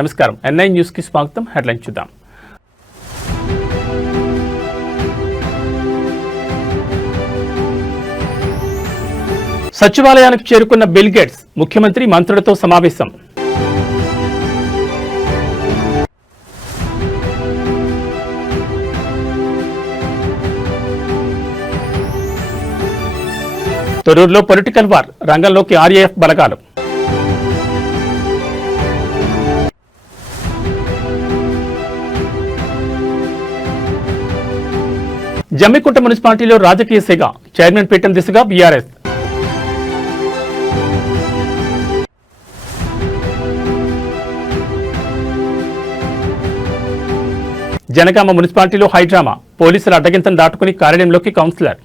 నమస్కారం. NI news కి స్వాగతం. హెడ్లైన్ చూద్దాం. సచివాలయానికి చేరుకున్న బిల్ గేట్స్ ముఖ్యమంత్రి మంత్రులతో సమావేశం. తొర్రూరులో పొలిటికల్ వార్, రంగంలోకి ఆర్ఏఎఫ్ బలగాలు. జమ్మికుంట మున్సిపాలిటీలో రాజకీయ సెగ, చైర్మన్ పీఠం దిశగా బీఆర్ఎస్. జనగామ మున్సిపాలిటీలో హైడ్రామా, పోలీసుల అడ్డగింతను దాటుకుని కార్యాలయంలోకి కౌన్సిలర్.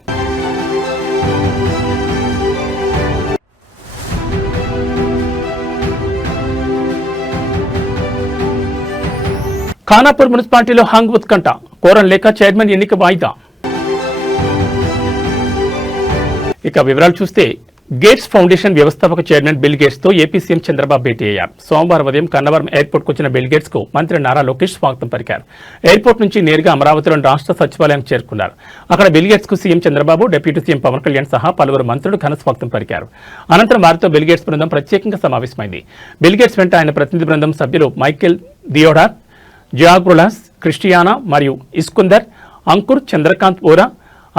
ఖానాపూర్ మున్సిపాలిటీలో హంగ్ ఉత్కంఠ, కోరం లేక చైర్మన్ ఎన్నిక వాయిదా. ఇక వివరాలు చూస్తే, గేట్స్ ఫౌండేషన్ వ్యవస్థాపక చైర్మన్ బిల్ గేట్స్ తో ఏపీ సీఎం చంద్రబాబు భేటీ అయ్యారు. సోమవారం ఉదయం కన్నవరం ఎయిర్పోర్ట్ కు వచ్చిన బిల్ గేట్స్ కు మంత్రి నారా లోకేష్ స్వాగతం పలికారు. ఎయిర్పోర్ట్ నుంచి నేరుగా అమరావతిలోని రాష్ట్ర సచివాలయానికి చేరుకున్నారు. అక్కడ బిల్ గేట్స్ కు CM Chandrababu, deputy CM Pawan Kalyan సహా పలువురు మంత్రులు ఘన స్వాగతం పలికారు. అనంతరం వారితో బిల్ గేట్స్ బృందం ప్రత్యేకంగా సమావేశమైంది. బిల్ గేట్స్ వెంట ఆయన ప్రతినిధి బృందం సభ్యులు మైకేల్ దియోడార్, జియాగ్రులాస్, క్రిస్టియానా మరియు ఇస్కుందర్, అంకుర్, చంద్రకాంత్ ఓరా,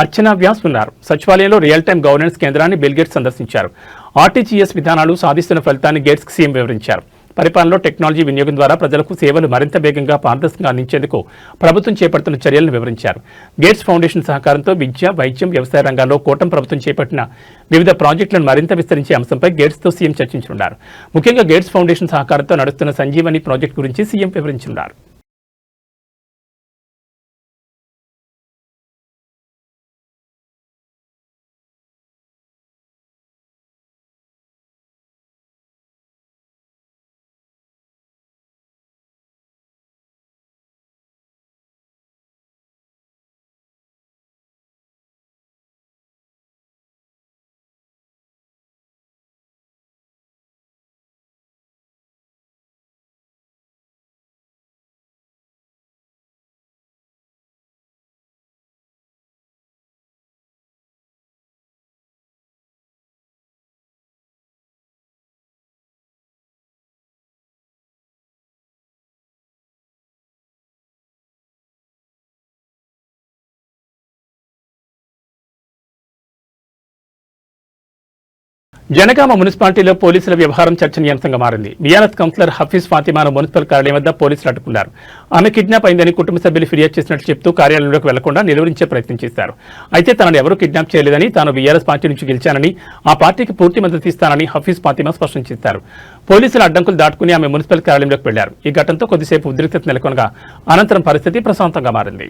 అర్చనా వ్యాస్ ఉన్నారు. సచివాలయంలో రియల్ టైమ్ గవర్నెన్స్ కేంద్రాన్ని బిల్ గేట్స్ సందర్శించారు. ఆర్టీజీఎస్ విధానాలు సాధిస్తున్న ఫలితాన్ని గేట్స్ సీఎం వివరించారు. పరిపాలనలో టెక్నాలజీ వినియోగం ద్వారా ప్రజలకు సేవలు మరింత వేగంగా పారదర్శకంగా అందించేందుకు ప్రభుత్వం చేపడుతున్న చర్యలను వివరించారు. గేట్స్ ఫౌండేషన్ సహకారంతో విద్య, వైద్యం, వ్యవసాయ రంగాల్లో కూటమి ప్రభుత్వం చేపట్టిన వివిధ ప్రాజెక్టులను మరింత విస్తరించే అంశంపై గేట్స్తో సీఎం చర్చించనున్నారు. ముఖ్యంగా గేట్స్ ఫౌండేషన్ సహకారంతో నడుస్తున్న సంజీవని ప్రాజెక్టు గురించి సీఎం వివరించనున్నారు. జనగామ మున్సిపాలిటీలో పోలీసుల వ్యవహారం చర్చనీయాంశంగా మారింది. బీఆర్ఎస్ కౌన్సిలర్ హఫీజ్ ఫాతిమాను మున్సిపల్ కార్యాలయం వద్ద పోలీసులు అడ్డుకున్నారు. ఆమె కిడ్నాప్ అయిందని కుటుంబ సభ్యులు ఫిర్యాదు చేసినట్లు చెప్తూ కార్యాలయంలోకి వెళ్లకుండా నిలువరించే ప్రయత్నం చేశారు. అయితే తనను ఎవరూ కిడ్నాప్ చేయలేదని, తాను బీఆర్ఎస్ పార్టీ నుంచి గెలిచానని, ఆ పార్టీకి పూర్తి మద్దతు ఇస్తానని హఫీజ్ ఫాతిమా స్పష్టం చేశారు. పోలీసుల అడ్డంకులు దాటుకుని ఆమె మున్సిపల్ కార్యాలయంలోకి వెళ్లారు. ఈ ఘటనతో కొద్దిసేపు ఉద్రిక్తత నెలకొనగా అనంతరం పరిస్థితి ప్రశాంతంగా మారింది.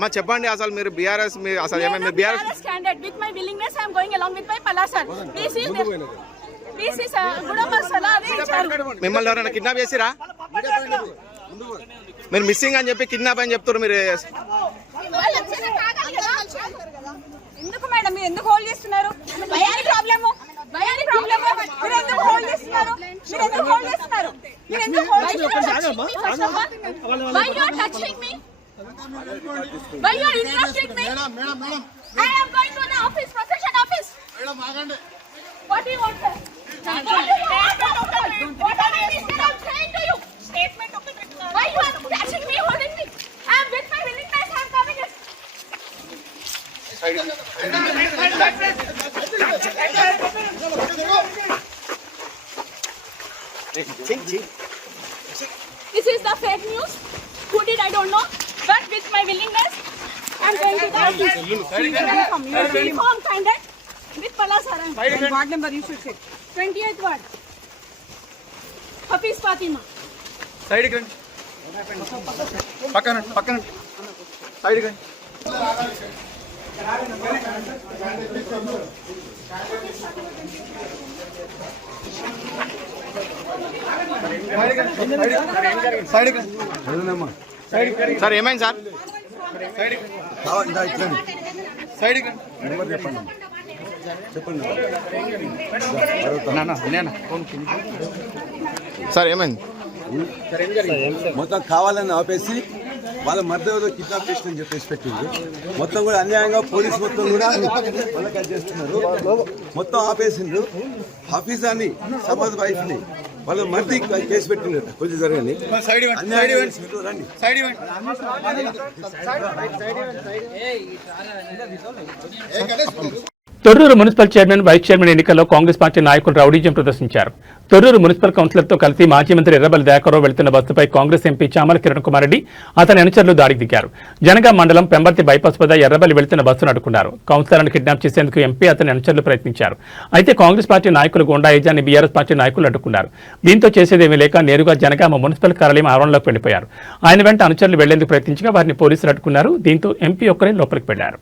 మా చెప్పండి, అసలు మీరు బీఆర్ఎస్ అసలు ఏమైనా BRS candidate with my willingness I am going along with my పలాసర్ దిస్ గుడ మసాలా అది ఇచ్చారు. మిమ్మల్ని ఎవరైనా కిడ్నాప్ చేసిరా? మీరు మిస్సింగ్ అని చెప్పి కిడ్నాప్ అని చెప్తారు. మీరు ఎందుకు మేడం, మీరు ఎందుకు హోల్డ్ చేస్తున్నారు? భయానికి ప్రాబ్లము, భయానికి ప్రాబ్లము. మీరు ఎందుకు హోల్డ్ చేస్తున్నారు? మీరు ఎందుకు హోల్డ్ చేస్తున్నారు? మీరు ఎందుకు హోల్డ్ చేస్తున్నారు? Why you are touching me? Why you are interrupting me? Madam. I am going to the office, procession office. Madam, agande. What do you want, sir? What are you saying to you? Statement of the criminal. Why you are touching me, holding me? I am with my willingness. I am coming. This is the fake news. Who did I don't know. But with my willingness, I am going to the office. Uniform candidate with Saran. Ward number you should say. 28th ward. Hafiz Fatima. Side కి రండి, పక్కన పక్కన side కి రండి. Side కి రండి. Sir ఏమైంది sir? Side కి సైడ్ కి చెప్పండి సార్ ఏమైంది? మొత్తం కావాలని ఆపేసి వాళ్ళ మధ్య కిడ్నాప్ చేసిన చెప్పేసి పెట్టింది. మొత్తం కూడా అన్యాయంగా పోలీసు మొత్తం కూడా వాళ్ళకి చేస్తున్నారు. మొత్తం ఆపేసిండ్రు. హఫీజాని సమాజ్ వైఫ్ ని వాళ్ళ మధ్య కేసు పెట్టిండ్రు. కొంచెం జరగండి. Torrur municipal chairman vice chairman ఎన్నికల్లో కాంగ్రెస్ పార్టీ నాయకులు రౌడీజం ప్రదర్శించారు. తొర్రూరు మున్సిపల్ కౌన్సిలర్తో కలిసి మాజీ మంత్రి ఎర్రబెల్లి దయాకర్రావు వెళ్తున్న బస్సుపై కాంగ్రెస్ ఎంపీ చామల కిరణ్ కుమార్ రెడ్డి అతని అనుచరులు దాడికి దిగారు. జనగాం మండలం పెంబర్తి బైపాస్ వద్ద ఎర్రబెల్లి వెళ్తున్న బస్సును అడ్డుకున్నారు. కౌన్సిలర్ను కిడ్నాప్ చేసేందుకు ఎంపీ అతని అనుచరులు ప్రయత్నించారు. అయితే కాంగ్రెస్ పార్టీ నాయకులు గుండా ఏజాన్ని బీఆర్ఎస్ పార్టీ నాయకులు అడ్డుకున్నారు. దీంతో చేసేదేమీ లేక నేరుగా జనగామ మున్సిపల్ కార్యాలయం ఆవరణలోకి వెళ్లిపోయారు. ఆయన వెంట అనుచరులు వెళ్లేందుకు ప్రయత్నించగా వారిని పోలీసులు అడ్డుకున్నారు. దీంతో ఎంపీ ఒక్కరే లోపలికి వెళ్లారు.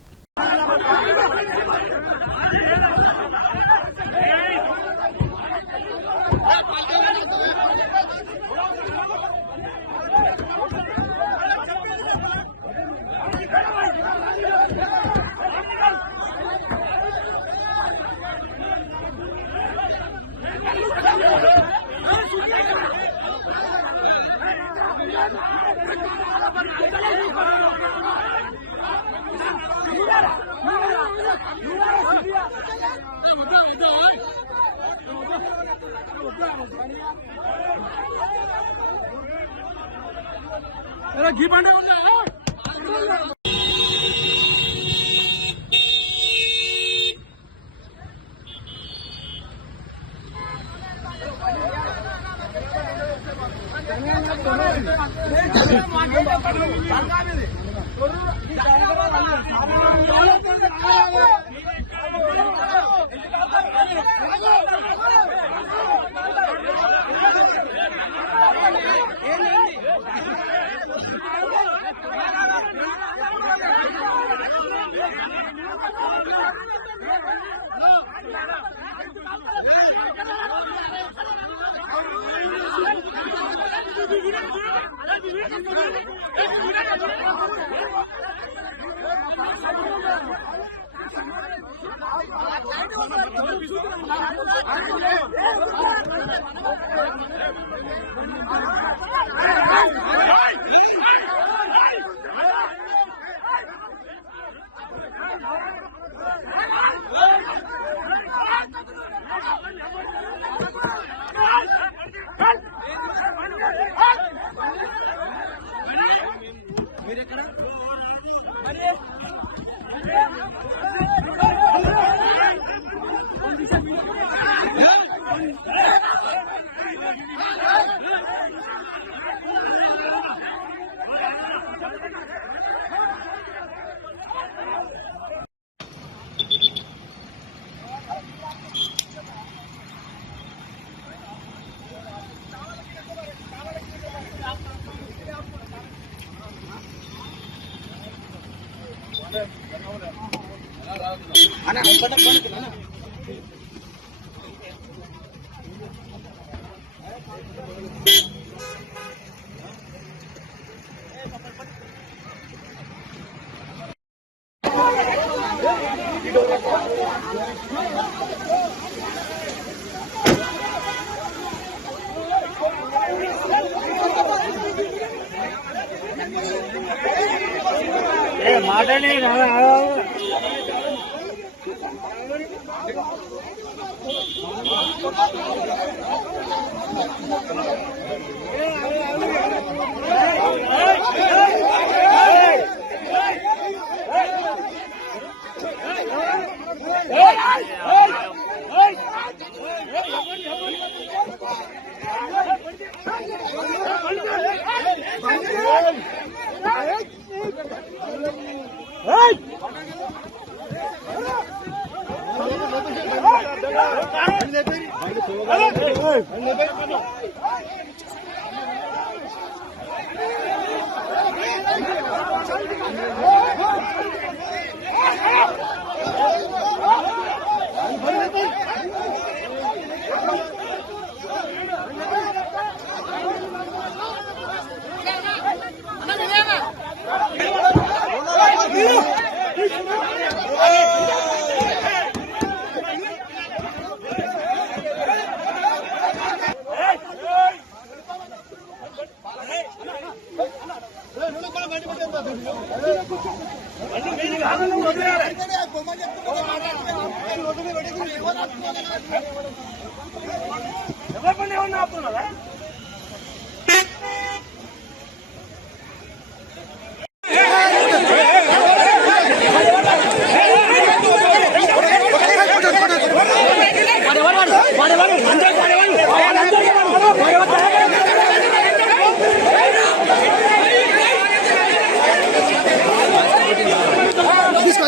Hey!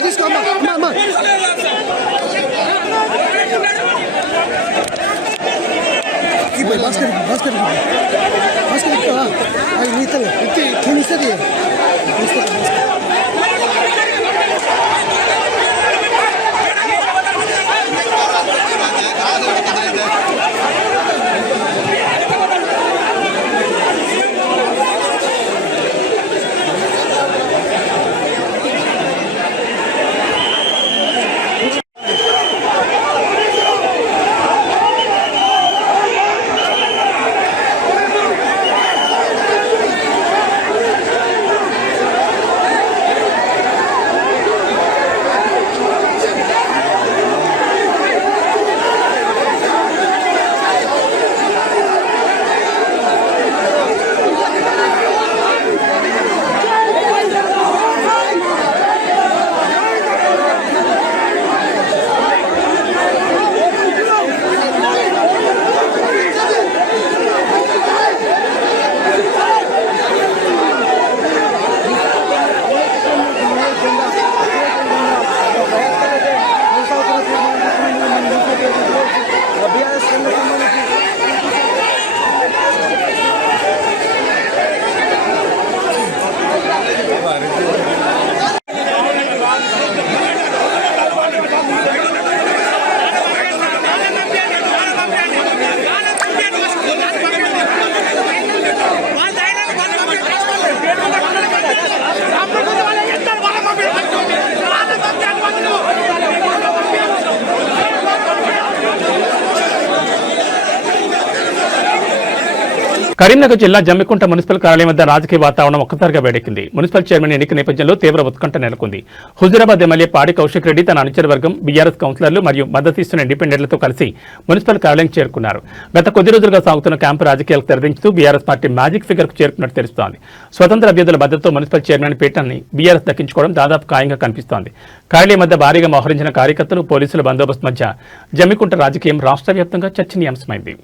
తీసుకో అమ్మా భాస్కర్ భాస్కర్ భాస్కర్ ఇస్తావా అది నీతలే నేను ఇస్తుంది కరీంనగర్ జిల్లా జమ్మికుంట మున్సిపల్ కార్యాలయం వద్ద రాజకీయ వాతావరణం ఒక్కసారిగా వేడెక్కింది. మున్సిపల్ చైర్మన్ ఎన్నిక నేపథ్యంలో తీవ్ర ఉత్కంఠ నెలకొంది. హుజూరాబాద్ ఎమ్మెల్యే పాడి కౌశిక్ రెడ్డి తన అనుచర వర్గం బీఆర్ఎస్ కౌన్సిలర్లు మరియు మద్దతిస్తున్న ఇండిపెండెంట్లతో కలిసి మున్సిపల్ కార్యాలయం చేరుకున్నారు. గత కొద్ది రోజులుగా సాగుతున్న క్యాంపు రాజకీయాలకు తెరదించుతూ బీఆర్ఎస్ పార్టీ మ్యాజిక్ ఫిగర్ కు చేరుకున్నట్టు తెలుస్తోంది. స్వతంత్ర అభ్యర్థుల మద్దతుతో మున్సిపల్ చైర్మన్ పీఠాన్ని బీఆర్ఎస్ దక్కించుకోవడం దాదాపు ఖాయంగా కనిపిస్తోంది. కార్యాలయం వద్ద భారీగా మోహరించిన కార్యకర్తలు, పోలీసుల బందోబస్తు మధ్య జమ్మికుంట రాజకీయం రాష్ట్ర వ్యాప్తంగా చర్చనీయాంశమైంది.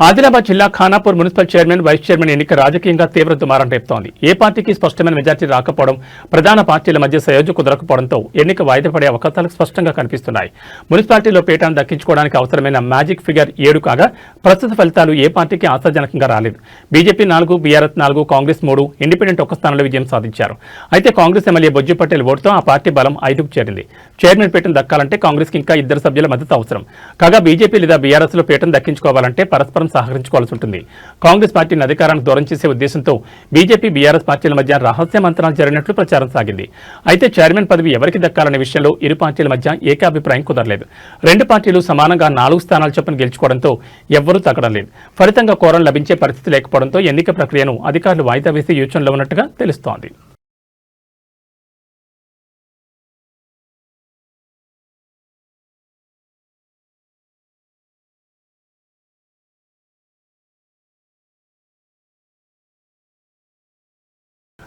ఆదిలాబాద్ జిల్లా Khanapur municipal chairman vice chairman ఎన్నిక రాజకీయంగా తీవ్ర దుమారం రేపుతోంది. ఏ పార్టీకి స్పష్టమైన మెజార్టీ రాకపోవడం, ప్రధాన పార్టీల మధ్య సయోధ్య కుదరకపోవడంతో ఎన్నిక వాయిదా పడే అవకాశాలు స్పష్టంగా కనిపిస్తున్నాయి. మున్సిపాలిటీలో పీఠాన్ని దక్కించుకోవడానికి అవసరమైన మ్యాజిక్ ఫిగర్ 7 కాగా ప్రస్తుత ఫలితాలు ఏ పార్టీకి ఆశాజనకంగా రాలేదు. బీజేపీ 4, బీఆర్ఎస్ 4, కాంగ్రెస్ 3, ఇండిపెండెంట్ 1 స్థానంలో విజయం సాధించారు. అయితే కాంగ్రెస్ ఎమ్మెల్యే బొజ్జు పటేల్ ఓటుతో ఆ పార్టీ బలం 5కు చేరింది. చైర్మన్ పీఠం దక్కాలంటే కాంగ్రెస్ కి ఇంకా 2 సభ్యుల మద్దతు అవసరం. కాగా బీజేపీ లేదా బీఆర్ఎస్ లో పీఠం దక్కించుకోవాలంటే పరస్పరం సహకరించుకోవాల్సి ఉంటుంది. కాంగ్రెస్ పార్టీని అధికారానికి దూరం చేసే ఉద్దేశంతో బీజేపీ, బీఆర్ఎస్ పార్టీల మధ్య రహస్య మంత్రాలు జరిగినట్లు ప్రచారం సాగింది. అయితే చైర్మన్ పదవి ఎవరికి దక్కాలనే విషయంలో ఇరు పార్టీల మధ్య ఏకాభిప్రాయం కుదరలేదు. 2 పార్టీలు సమానంగా 4 స్థానాలు చొప్పున గెలుచుకోవడంతో ఎవ్వరూ తగ్గడం లేదు. ఫలితంగా కోరం లభించే పరిస్థితి లేకపోవడంతో ఎన్నిక ప్రక్రియను అధికారులు వాయిదా వేసి యోచనలో ఉన్నట్టుగా తెలుస్తోంది.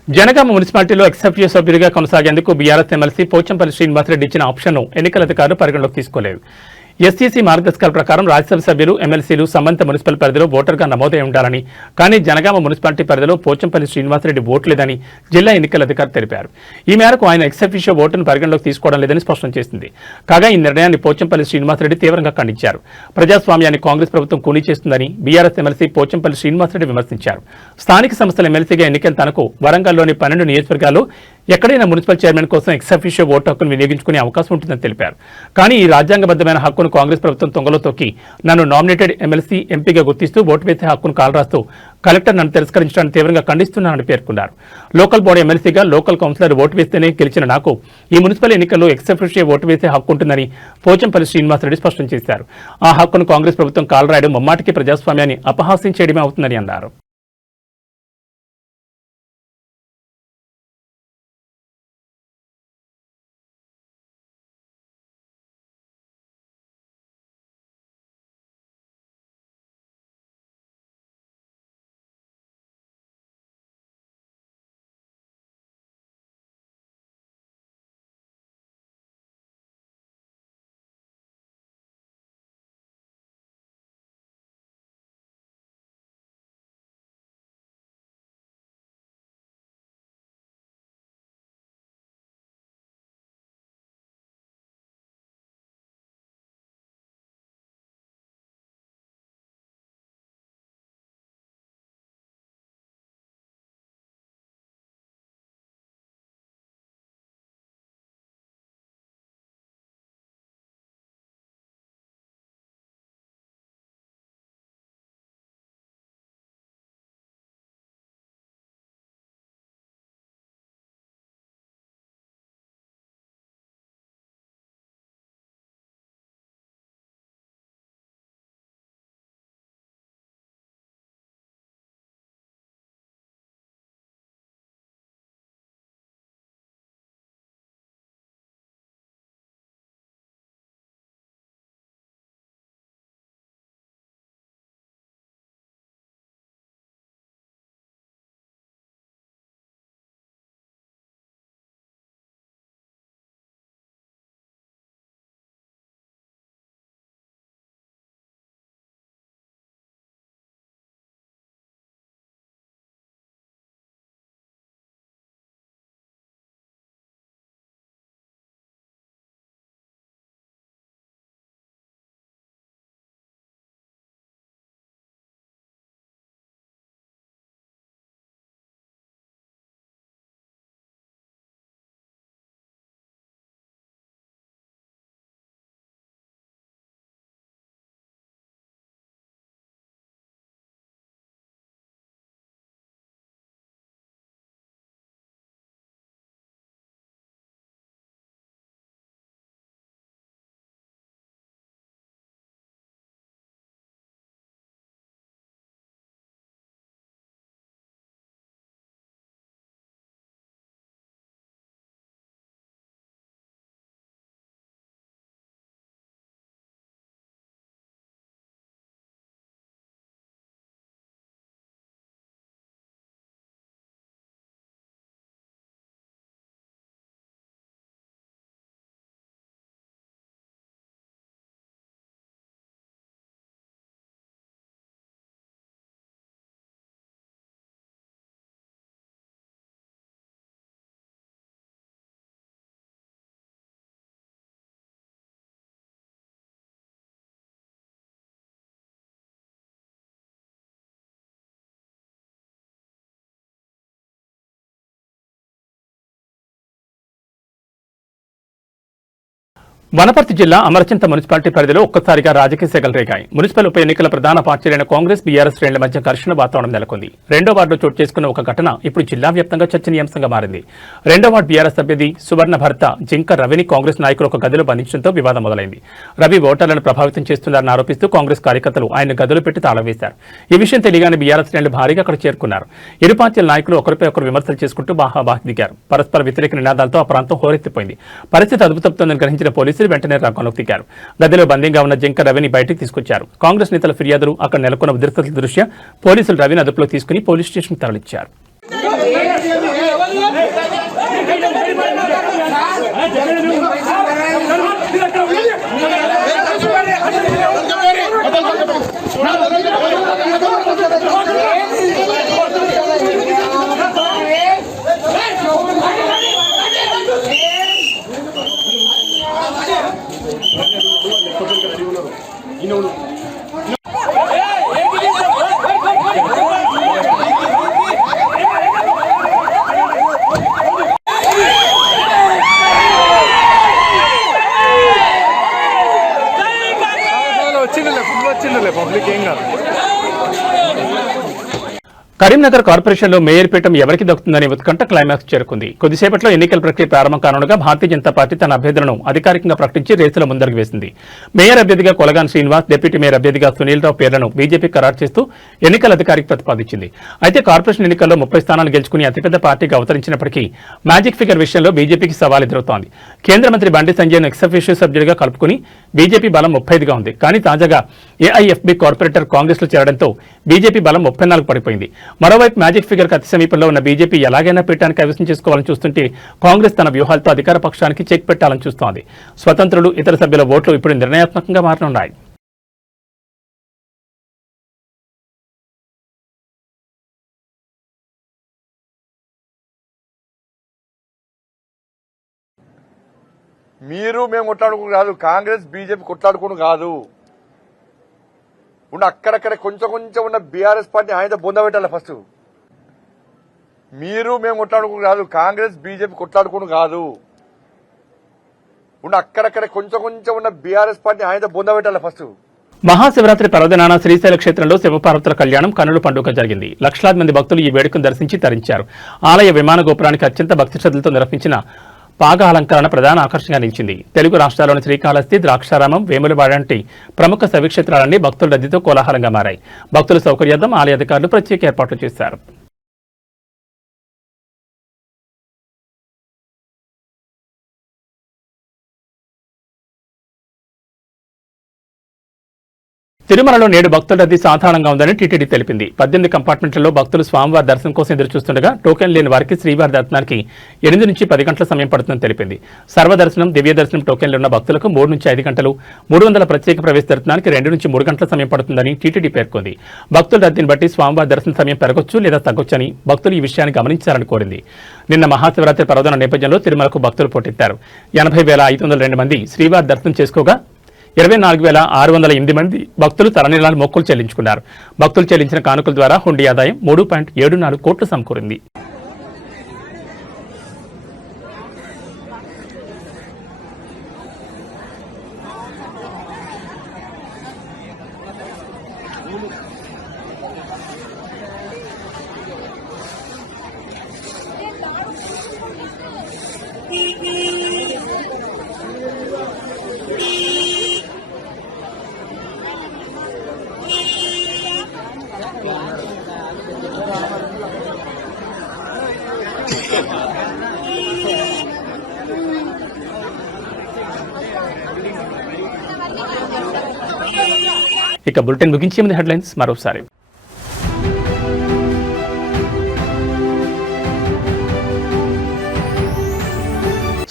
జనగామ మున్సిపాలిటీలో ఎక్సెప్టివ్ సభ్యుడిగా కొనసాగేందుకు బీఆర్ఎస్ ఎమ్మెల్సీ పోచంపల్లి శ్రీనివాసరెడ్డి ఇచ్చిన ఆప్షన్ను ఎన్నికల అధికారులు పరిగణలోకి తీసుకోలేదు. ఎస్సీసీ మార్గదర్శకాల ప్రకారం రాజ్యసభ సభ్యులు, ఎమ్మెల్సీలు సంబంధిత మున్సిపల్ పరిధిలో ఓటర్గా నమోదై ఉండాలని, కానీ జనగామ మున్సిపాలిటీ పరిధిలో పోచంపల్లి శ్రీనివాసరెడ్డి ఓటు లేదని జిల్లా ఎన్నికల అధికారి తెలిపారు. ఈ మేరకు ఆయన ఎక్సెప్టివ్ ఓటును పరిగణలోకి తీసుకోవడం లేదని స్పష్టం చేసింది. కాగా ఈ నిర్ణయాన్ని పోచంపల్లి శ్రీనివాసరెడ్డి తీవ్రంగా ఖండించారు. ప్రజాస్వామ్యాన్ని కాంగ్రెస్ ప్రభుత్వం కూలీ చేస్తుందని బీఆర్ఎస్ ఎమ్మెల్సీ పోచంపల్లి శ్రీనివాసరెడ్డి విమర్శించారు. స్థానిక సంస్థల ఎమ్మెల్సీగా ఎన్నికైన తనకు వరంగల్లోని 12 నియోజకవర్గాల్లో ఎక్కడైనా మున్సిపల్ చైర్మన్ కోసం ఎక్సెప్టివ్ ఓటు హక్కును వినియోగించుకునే అవకాశం ఉంటుందని తెలిపారు. కానీ ఈ రాజ్యాంగబద్ధమైన హక్కును కాంగ్రెస్ ప్రభుత్వం తొంగలో తొక్కి నన్ను నామినేటెడ్ ఎమ్మెల్సీ, ఎంపీగా గుర్తిస్తూ ఓటు వేసే హక్కును కాలరాస్తూ కలెక్టర్ నన్ను తిరస్కరించడాన్ని తీవ్రంగా ఖండిస్తున్నానని పేర్కొన్నారు. లోకల్ బాడీ ఎమ్మెల్సీగా లోకల్ కౌన్సిలర్ ఓటు వేస్తేనే గెలిచిన నాకు ఈ మున్సిపల్ ఎన్నికల్లో ఎక్సెప్టివ్ ఓటు వేసే హక్కు ఉంటుందని పోచంపల్లి శ్రీనివాసరెడ్డి స్పష్టం చేశారు. ఆ హక్కును కాంగ్రెస్ ప్రభుత్వం కాలరాయడం ముమ్మాటికి ప్రజాస్వామ్యాన్ని అపహాస్యం చేయడమే అవుతుందని అన్నారు. వనపర్తి జిల్లా అమరచింత మున్సిపాలిటీ పరిధిలో ఒక్కసారిగా రాజకీయ సెగలు రేగాయి. మున్సిపల్ ఉప ఎన్నికల ప్రధాన పార్టీలైన కాంగ్రెస్, బీఆర్ఎస్ శ్రేణుల మధ్య ఘర్షణ వాతావరణం నెలకొంది. రెండో వార్డులో చోటు చేసుకున్న ఒక ఘటన ఇప్పుడు జిల్లా వ్యాప్తంగా చర్చనీయాంశంగా మారింది. రెండో వార్డు బీఆర్ఎస్ అభ్యర్థి సువర్ణ భర్త జింక రవిని కాంగ్రెస్ నాయకులు ఒక గదిలో బంధించడంతో వివాదం మొదలైంది. రవి ఓటర్లను ప్రభావితం చేస్తున్నారని ఆరోపిస్తూ కాంగ్రెస్ కార్యకర్తలు ఆయన గదిలో పెట్టి తాళం వేశారు. ఈ విషయం తెలియగానే బీఆర్ఎస్ శ్రేణులు భారీగా అక్కడ చేరుకున్నారు. ఇరు పార్టీల నాయకులు ఒకరిపై ఒకరు విమర్శలు చేసుకుంటూ బాహాబాహి దిగారు. పరస్పర వ్యతిరేక నినాదాలతో ఆ ప్రాంతం హోరెత్తిపోయింది. పరిస్థితి అదుపు తప్పుతోందని గ్రహించిన పోలీసులు వెంటనే రంగంలోకి దిగారు. గదిలో బందీగా ఉన్న జింక రవిని బయటికి తీసుకొచ్చారు. కాంగ్రెస్ నేతల ఫిర్యాదులు, అక్కడ నెలకొన్న ఉద్రిక్తతల దృష్ట్యా పోలీసులు రవిని అదుపులో తీసుకుని పోలీస్ స్టేషన్ తరలించారు. పబ్లిక్ ఏం కాదు. కరీంనగర్ కార్పొరేషన్లో మేయర్ పీఠం ఎవరికి దక్కుతుందనే ఉత్కంఠ క్లైమాక్స్ చేరుకుంది. కొద్దిసేపట్లో ఎన్నికల ప్రక్రియ ప్రారంభం కానుండగా భారతీయ జనతా పార్టీ తన అభ్యర్థులను అధికారికంగా ప్రకటించి రేసులో ముందడుగు వేసింది. మేయర్ అభ్యర్థిగా కొలగాన్ శ్రీనివాస్, డిప్యూటీ మేయర్ అభ్యర్థిగా సునీల్ రావు పేర్లను బీజేపీ ఖరారు చేస్తూ ఎన్నికల అధికారికి ప్రతిపాదించింది. అయితే కార్పొరేషన్ ఎన్నికల్లో 30 స్థానాలు గెలుచుకుని అతిపెద్ద పార్టీగా అవతరించినప్పటికీ మ్యాజిక్ ఫిగర్ విషయంలో బీజేపీకి సవాల్ ఎదురవుతోంది. కేంద్ర మంత్రి బండి సంజయ్ను ఎక్స్-అఫీషియో సభ్యుడిగా కలుపుకుని బీజేపీ బలం 35గా ఉంది. కానీ తాజాగా ఏఐఎఫ్బీ కార్పొరేటర్ కాంగ్రెస్లో చేరడంతో బీజేపీ బలం 34 పడిపోయింది. మరోవైపు మ్యాజిక్ ఫిగర్ అతి సమీపంలో ఉన్న బీజేపీ ఎలాగైనా పీఠానికి కైవసం చేసుకోవాలని చూస్తుంటే కాంగ్రెస్ తన వ్యూహాలతో అధికార పక్షానికి చెక్ పెట్టాలని చూస్తోంది. స్వతంత్రులు, ఇతర సభ్యుల ఓట్లు ఇప్పుడు నిర్ణయాత్మకంగా మారనున్నాయి. మీరు మేము కొట్లాడుకుని కాదు, కాంగ్రెస్ బీజేపీ కొట్లాడుకుని కాదు. ఉన్న అక్కడక్కడ కొంచెం కొంచెం ఉన్న బీఆర్ఎస్ పార్టీ ఆయన బొంద పెట్టాలి. ఫస్ట్ మీరు మేము కొట్లాడుకుని కాదు, కాంగ్రెస్ బీజేపీ కొట్లాడుకుని కాదు. ఉన్న అక్కడక్కడ కొంచెం కొంచెం ఉన్న బీఆర్ఎస్ పార్టీ ఆయన బొంద పెట్టాలి. ఫస్ట్ మహాశివరాత్రి పర్వదినాన శ్రీశైల క్షేత్రంలో శివపార్వతుల కళ్యాణం కన్నుల పండుగ జరిగింది. లక్షలాది మంది భక్తులు ఈ వేడుకను దర్శించి తరించారు. ఆలయ విమాన గోపురానికి అత్యంత భక్తి శ్రద్ధలతో నిర్వహించిన పాగ అలంకరణ ప్రధాన ఆకర్షణగా నిలిచింది. తెలుగు రాష్ట్రాల్లోని శ్రీకాళహస్తి, ద్రాక్షారామం, వేములవాడ వంటి ప్రముఖ శైవక్షేత్రాలన్నీ భక్తుల రద్దీతో కోలాహలంగా మారాయి. భక్తుల సౌకర్యార్థం ఆలయ అధికారులు ప్రత్యేక ఏర్పాట్లు చేశారు. తిరుమలలో నేడు భక్తుల రద్దీ సాధారణంగా ఉందని టీటీడీ తెలిపింది. 18 కంపార్ట్మెంట్లలో భక్తులు స్వామివారి దర్శనం కోసం ఎదురుచూస్తుండగా టోకెన్ లేని వారికి శ్రీవారి దర్శనానికి 8 నుంచి 10 గంటల సమయం పడుతుందని తెలిపింది. సర్వదర్శనం, దివ్య దర్శనం టోకెన్లు ఉన్న భక్తులకు 3 నుంచి 5 గంటలు, 300 ప్రత్యేక ప్రవేశ దర్శనానికి 2 నుంచి 3 గంటల సమయం పడుతుందని టీటీడీ పేర్కొంది. భక్తుల రద్దీని బట్టి స్వామివారి దర్శన సమయం పెరగొచ్చు లేదా తగ్గొచ్చని భక్తులు ఈ విషయాన్ని గమనించాలని కోరింది. నిన్న మహాశివరాత్రి పర్వదిన నేపథ్యంలో తిరుమలకు భక్తులు పోటెత్తారు. 80,502 మంది శ్రీవారి దర్శనం చేసుకోగా 24,608 మంది భక్తులు తలనీలాలు మొక్కులు చెల్లించుకున్నారు. భక్తులు చెల్లించిన కానుకల ద్వారా హుండీ ఆదాయం 3.74 కోట్లు సమకూరింది. ఇక బులెటిన్ ముగించే ముందు హెడ్లైన్స్ మరోసారి.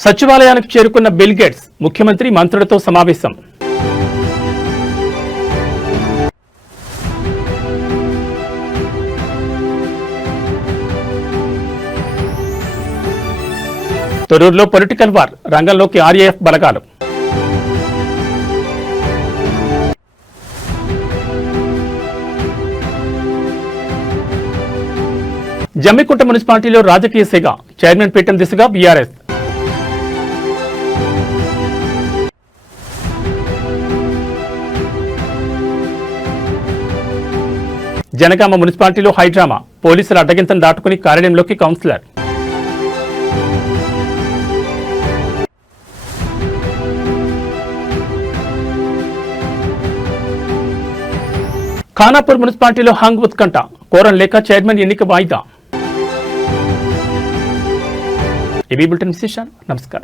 సచివాలయానికి చేరుకున్న బిల్ గేట్స్, ముఖ్యమంత్రి మంత్రులతో సమావేశం. తొర్రూరులో పొలిటికల్ వార్, రంగంలోకి ఆర్ఏఎఫ్ బలగాలు. జమ్మికుంట మున్సిపాలిటీలో రాజకీయ సెగ, చైర్మన్ పీఠం దిశగా బీఆర్ఎస్. జనగామ మున్సిపాలిటీలో హైడ్రామా, పోలీసుల అడ్డగింతను దాటుకుని కార్యాలయంలోకి కౌన్సిలర్. ఖానాపూర్ మున్సిపాలిటీలో హంగ్ ఉత్కంఠ, కోరం లేక చైర్మన్ ఎన్నిక వాయిదా. ఇవి బులెటిన్ విశేషాలు. నమస్కారం.